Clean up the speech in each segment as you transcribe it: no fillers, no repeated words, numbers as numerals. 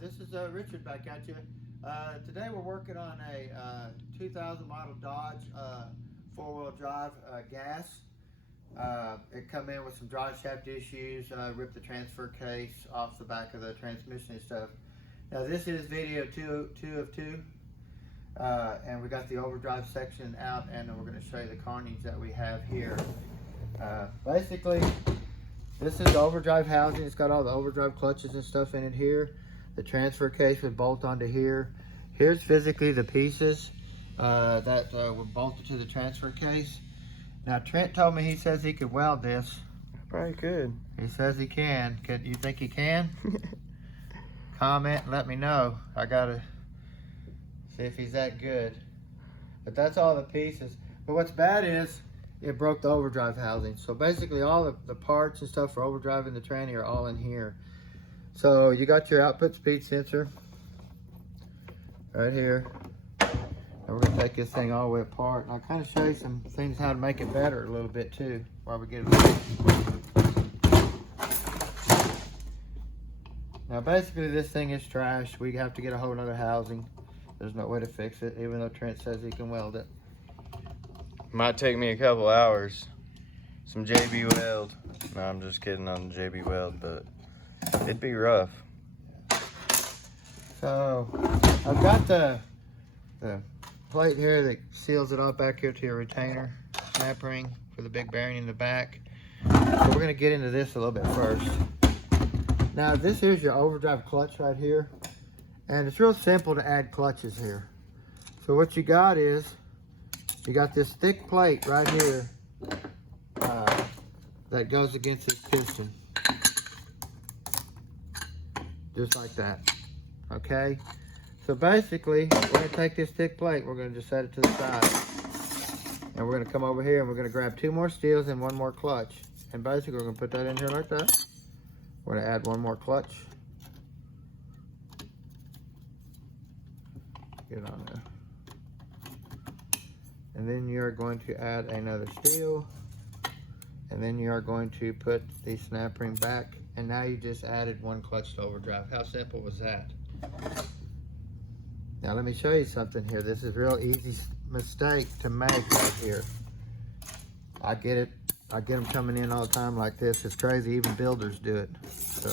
This is Richard back at you. Today we're working on a 2000 model Dodge four-wheel drive gas. It come in with some drive shaft issues, ripped the transfer case off the back of the transmission and stuff. Now this is video 2 of 2, and we got the overdrive section out, and then we're going to show you the carnage that we have here. Basically, this is the overdrive housing. It's got all the overdrive clutches and stuff in it here. The transfer case would bolt onto here. Here's physically the pieces that were bolted to the transfer case. Now Trent told me he says he could weld this. Probably could. He says he can. You think he can? Comment and let me know. I gotta see if he's that good. But that's all the pieces. But what's bad is it broke the overdrive housing. So basically all the parts and stuff for overdriving the tranny are all in here. So you got your output speed sensor right here. And we're gonna take this thing all the way apart. And I'll kind of show you some things how to make it better a little bit too while we get it. Now basically this thing is trash. We have to get a whole other housing. There's no way to fix it, even though Trent says he can weld it. Might take me a couple hours. Some JB weld. No, I'm just kidding on the JB weld, but it'd be rough. So I've got the plate here that seals it all back here to your retainer snap ring for the big bearing in the back. So we're gonna get into this a little bit first. Now this here's your overdrive clutch right here, and it's real simple to add clutches here. So what you got is you got this thick plate right here that goes against this piston. Just like that, okay? So basically, we're gonna take this thick plate, we're gonna just set it to the side. And we're gonna come over here and we're gonna grab 2 more steels and 1 more clutch. And basically, we're gonna put that in here like that. We're gonna add 1 more clutch. Get it on there. And then you're going to add another steel. And then you are going to put the snap ring back. And now you just added 1 clutch to overdrive. How simple was that? Now let me show you something here. This is a real easy mistake to make right here. I get it. I get them coming in all the time like this. It's crazy. Even builders do it. So.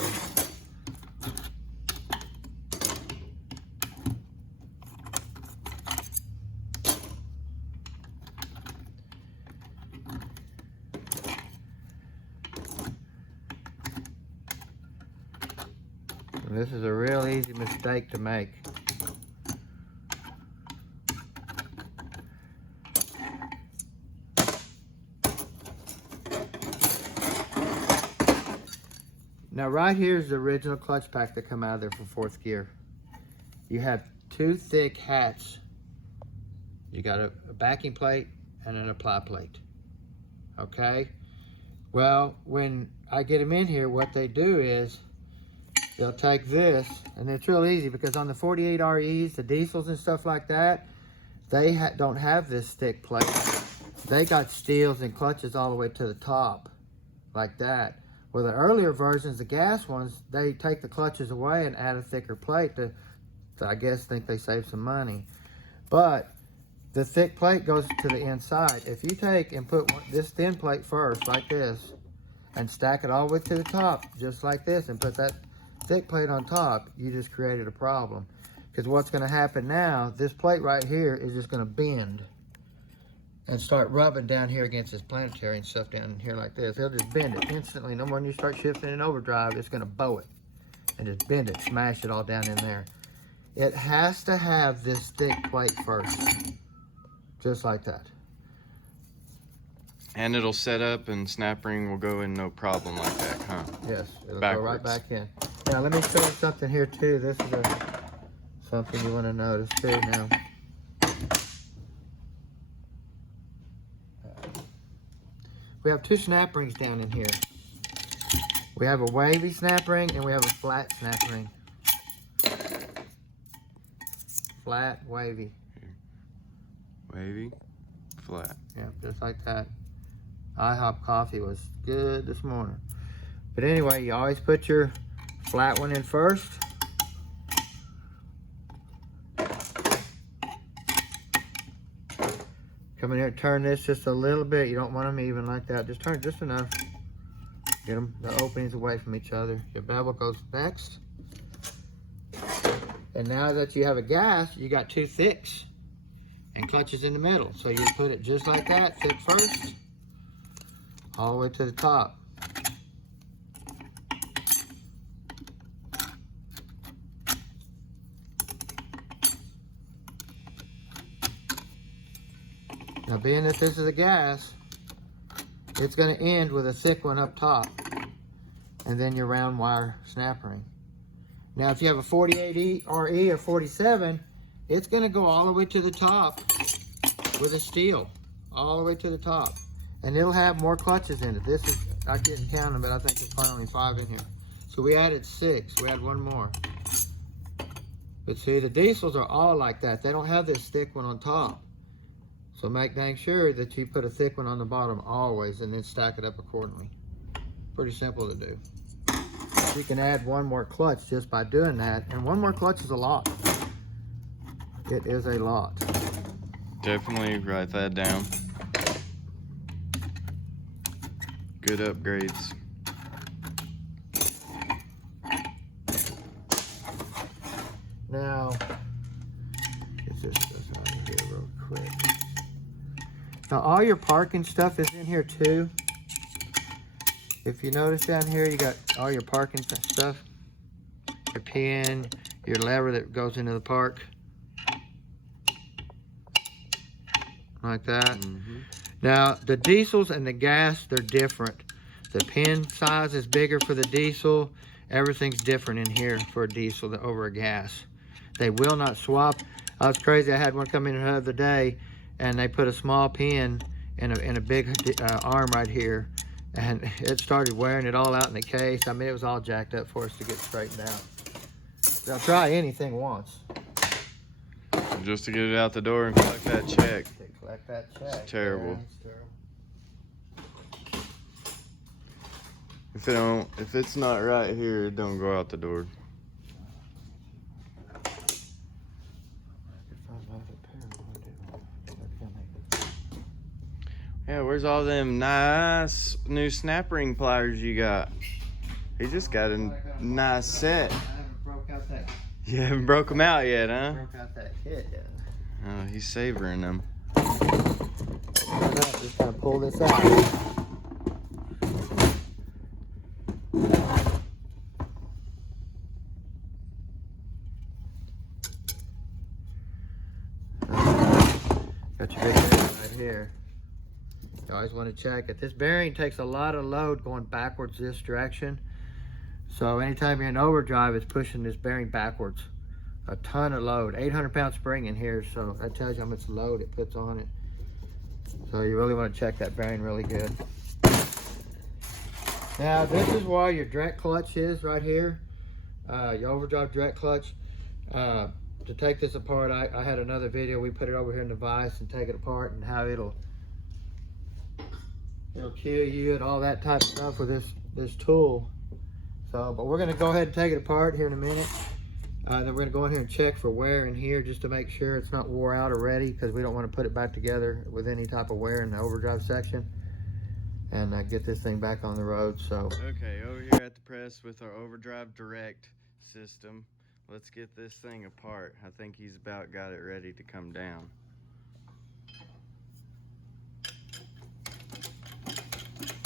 And this is a real easy mistake to make. Now right here is the original clutch pack that come out of there for 4th gear. You have 2 thick hats. You got a backing plate and an apply plate. Okay? Well, when I get them in here, what they do is they'll take this, and it's real easy because on the 48 REs, the diesels and stuff like that, they don't have this thick plate. They got steels and clutches all the way to the top, like that. Well, the earlier versions, the gas ones, they take the clutches away and add a thicker plate to I guess, think they save some money. But the thick plate goes to the inside. If you take and put this thin plate first, like this, and stack it all the way to the top, just like this, and put that thick plate on top, you just created a problem. Because what's going to happen now, this plate right here is just going to bend and start rubbing down here against this planetary and stuff down here like this. It'll just bend it instantly. No more when you start shifting in overdrive, it's going to bow it and just bend it, smash it all down in there. It has to have this thick plate first, just like that. And it'll set up and snap ring will go in no problem like that, huh? Yes, it'll Backwards. go right back in. Now let me show you something here too. This is something you want to notice too now. We have 2 snap rings down in here. We have a wavy snap ring and we have a flat snap ring. Flat, wavy. Wavy, flat. Yeah, just like that. IHOP coffee was good this morning. But anyway, you always put your flat one in first. Come in here and turn this just a little bit. You don't want them even like that. Just turn it just enough. Get them, the openings away from each other. Your bevel goes next. And now that you have a gas, you got 2 thicks and clutches in the middle. So you put it just like that, thick first, all the way to the top. Now being that this is a gas, it's going to end with a thick one up top and then your round wire snap ring. Now if you have a 48E RE or 47, it's going to go all the way to the top with a steel, all the way to the top. And it'll have more clutches in it. This is, I didn't count them, but I think there's probably only 5 in here. So we added 6, we had 1 more. But see, the diesels are all like that. They don't have this thick one on top. So make dang sure that you put a thick one on the bottom always and then stack it up accordingly. Pretty simple to do. You can add 1 more clutch just by doing that. And 1 more clutch is a lot. It is a lot. Definitely write that down. Good upgrades. Now, get this out of here real quick. Now all your parking stuff is in here too. If you notice down here, you got all your parking stuff. Your pin, your lever that goes into the park. Like that. Now the diesels and the gas, they're different. The pin size is bigger for the diesel. Everything's different in here for a diesel over a gas. They will not swap. I was crazy, I had one come in the other day and they put a small pin in a big arm right here, and it started wearing it all out in the case. I mean, it was all jacked up for us to get straightened out. Now try anything once. Just to get it out the door and collect that check. Collect that check. It's terrible. Yeah, it's terrible. If it's not right here, it don't go out the door. Yeah, where's all them nice new snap ring pliers you got? He just got a nice set. I haven't broke out that. You haven't broke them out yet, huh? Broke out that kit yet. Oh, he's savoring them. Just gotta pull this out. Got your big bearing right here. You always want to check it. This bearing takes a lot of load going backwards this direction. So anytime you're in overdrive, it's pushing this bearing backwards. A ton of load. 800-pound spring in here, so that tells you how much load it puts on it. So you really want to check that bearing really good. Now this is where your direct clutch is right here. Your overdrive direct clutch. To take this apart, I had another video. We put it over here in the vise and take it apart and how it'll kill you and all that type of stuff with this tool. So, but we're gonna go ahead and take it apart here in a minute. Then we're gonna go in here and check for wear in here just to make sure it's not wore out already, because we don't want to put it back together with any type of wear in the overdrive section, and get this thing back on the road. So Okay, over here at the press with our overdrive direct system, let's get this thing apart. I think he's about got it ready to come down.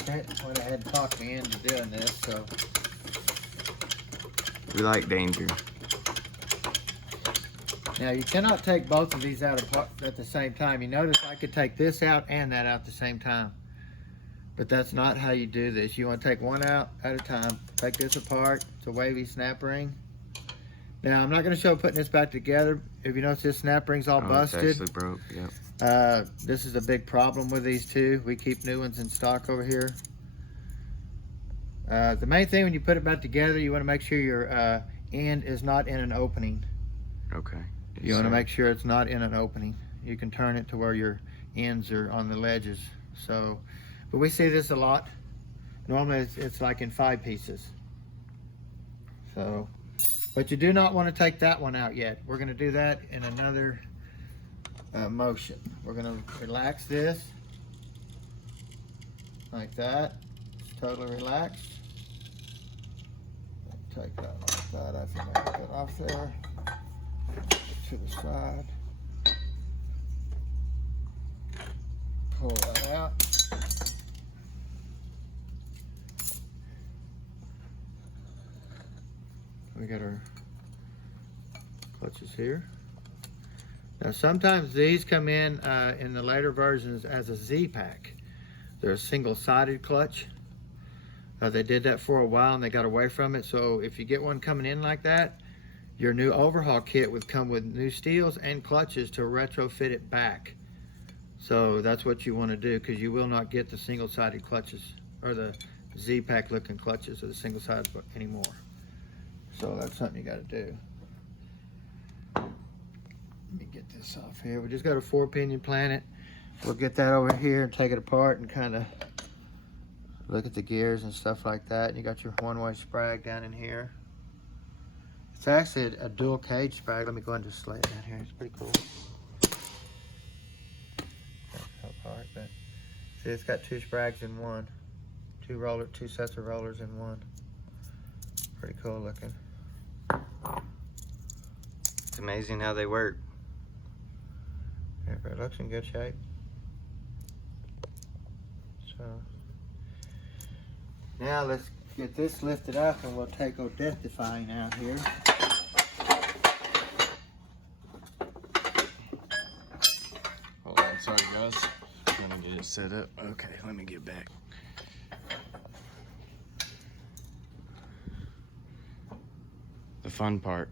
Trent went ahead and talked me into doing this, so We like danger. now you cannot take both of these out at the same time. You notice I could take this out and that out at the same time, but that's not how you do this. You want to take one out at a time. Take this apart. It's a wavy snap ring. Now I'm not going to show putting this back together. If you notice, this snap ring's all busted. It's actually broke. Yep. This is a big problem with these two. We keep new ones in stock over here. The main thing when you put it back together, you want to make sure your end is not in an opening. Okay. You want to make sure it's not in an opening. You can turn it to where your ends are on the ledges. So, but we see this a lot. Normally it's like in 5 pieces. So, but you do not want to take that one out yet. We're going to do that in another motion. We're gonna relax this like that. It's totally relaxed. Take that like that. I can knock that off there. To the side. Pull that out. We got our clutches here. Now sometimes these come in the later versions as a Z-pack. They're a single-sided clutch. They did that for a while and they got away from it. So if you get one coming in like that, your new overhaul kit would come with new steels and clutches to retrofit it back. So that's what you want to do, because you will not get the single-sided clutches or the Z-pack looking clutches or the single-sided anymore. So that's something you got to do. Let me get this off here. We just got a 4-pinion planet. We'll get that over here and take it apart and kind of look at the gears and stuff like that. And you got your one-way sprag down in here. It's actually a dual cage sprag. Let me go ahead and just lay it down here. It's pretty cool. Apart, but see, it's got 2 sprags in one. 2 sets of rollers in one. Pretty cool looking. It's amazing how they work. Yeah, but it looks in good shape. So now let's get this lifted up and we'll take Odethifying out here. Hold on, sorry guys. I'm gonna get it set up. Okay, let me get back. The fun part.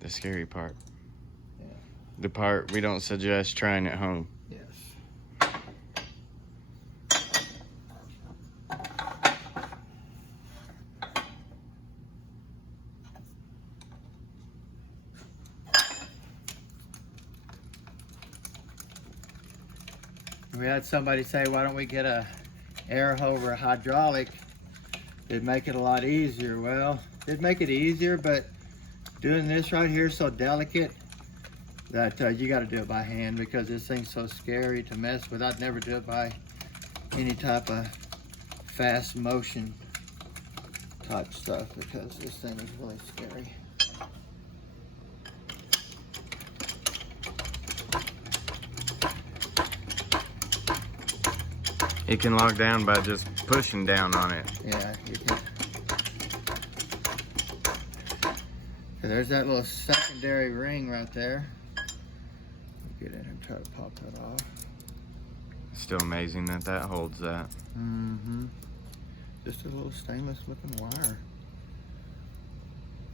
The scary part. Yeah. The part we don't suggest trying at home. Yes. We had somebody say, why don't we get a air over hydraulic? It'd make it a lot easier. Well, it'd make it easier, but doing this right here is so delicate that you got to do it by hand, because this thing's so scary to mess with. I'd never do it by any type of fast motion type stuff, because this thing is really scary. It can lock down by just pushing down on it. Yeah, you can. So there's that little secondary ring right there. Get in and try to pop that off. Still amazing that that holds that. Mm-hmm. Just a little stainless looking wire.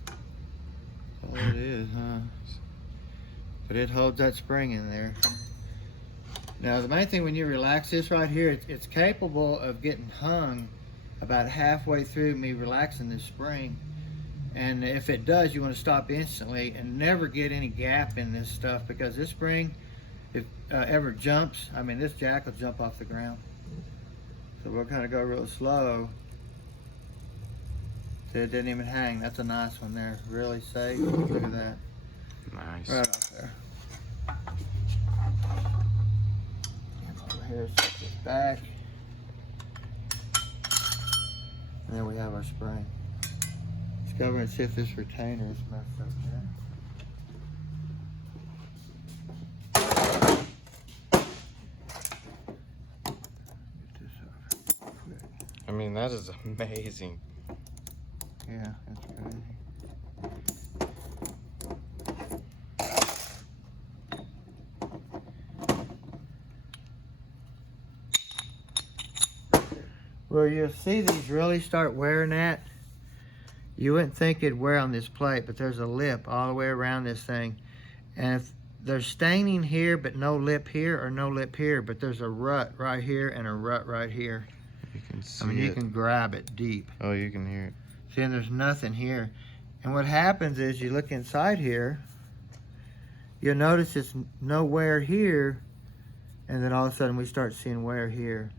That's all it is, huh? But it holds that spring in there. Now the main thing when you relax this right here, it's capable of getting hung about halfway through me relaxing this spring. And if it does, you want to stop instantly and never get any gap in this stuff, because this spring, if ever jumps, I mean, this jack will jump off the ground. So we'll kind of go real slow. See, it didn't even hang. That's a nice one there. Really safe. Look at that. Nice. Right off there. And over here, set this back. And then we have our spring. Discover and see if this retainer is messed up there. Get this off quick. I mean, that is amazing. Yeah, that's crazy. Where you'll see these really start wearing at, you wouldn't think it'd wear on this plate, but there's a lip all the way around this thing. And if there's staining here, but no lip here, or no lip here, but there's a rut right here and a rut right here. You can see I mean, it. you can grab it deep. Oh, you can hear it. See, and there's nothing here. And what happens is you look inside here, you'll notice it's no wear here, and then all of a sudden we start seeing wear here.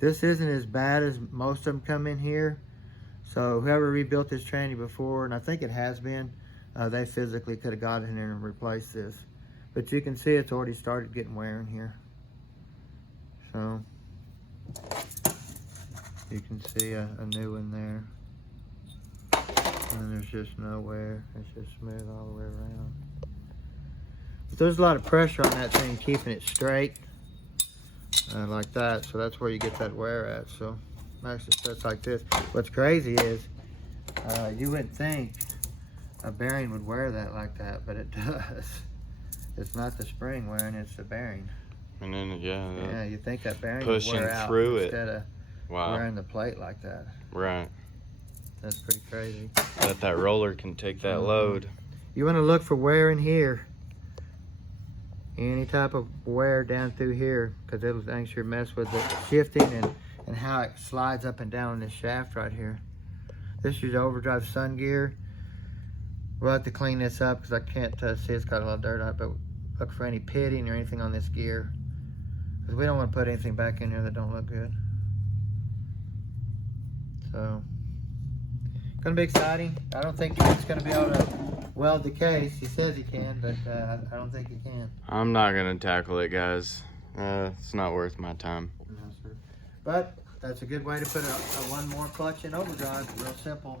This isn't as bad as most of them come in here. So whoever rebuilt this tranny before, and I think it has been, They physically could have got in here and replaced this. But you can see it's already started getting wear in here. So you can see a new one there. And then there's just no wear. It's just smooth all the way around. But there's a lot of pressure on that thing keeping it straight. Like that. So that's where you get that wear at. So actually sets like this. What's crazy is you wouldn't think a bearing would wear that like that, but it does. It's not the spring wearing, it's the bearing. And then, yeah, you think that bearing pushing would wear out through it. instead of wow. wearing the plate like that. Right. That's pretty crazy. That roller can take that load. You want to look for wear in here. Any type of wear down through here, because it'll actually mess with the shifting and how it slides up and down this shaft right here. This is Overdrive sun gear. We'll have to clean this up because I can't see it's got a lot of dirt on it, but look for any pitting or anything on this gear, because we don't want to put anything back in here that don't look good. So, gonna be exciting. I don't think it's gonna be able to weld the case. He says he can, but I don't think he can. I'm not gonna tackle it, guys. It's not worth my time. No, sir. But that's a good way to put a one more clutch in overdrive. Real simple.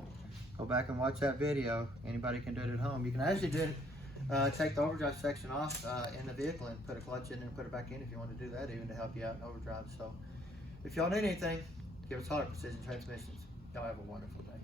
Go back and watch that video. Anybody can do it at home. You can actually do it, take the overdrive section off in the vehicle and put a clutch in and put it back in if you want to do that, even to help you out in overdrive. So if y'all need anything, give us a holler at Precision Transmissions. Y'all have a wonderful day.